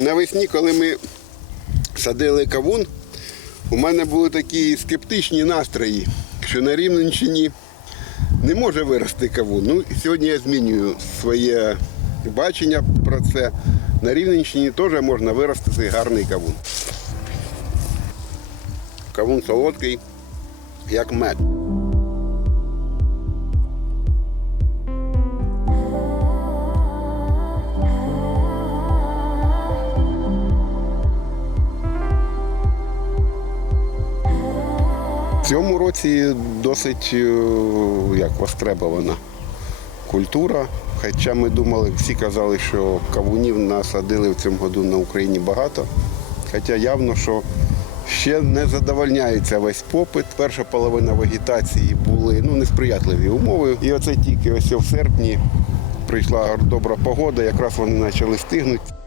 Навесні, коли ми садили кавун, у мене були такі скептичні настрої, що на Рівненщині не може вирости кавун. Ну, сьогодні я змінюю своє бачення про це. На Рівненщині теж можна виростити гарний кавун. Кавун солодкий, як мед. Цьому році досить е, як востребована культура. Хоча ми думали, всі казали, що кавунів насадили в цьому году на Україні багато. Хоча явно, що ще не задовольняється весь попит. Перша половина вегетації були ну, несприятливі умови. І оце тільки ось в серпні прийшла добра погода, якраз вони почали стигнути.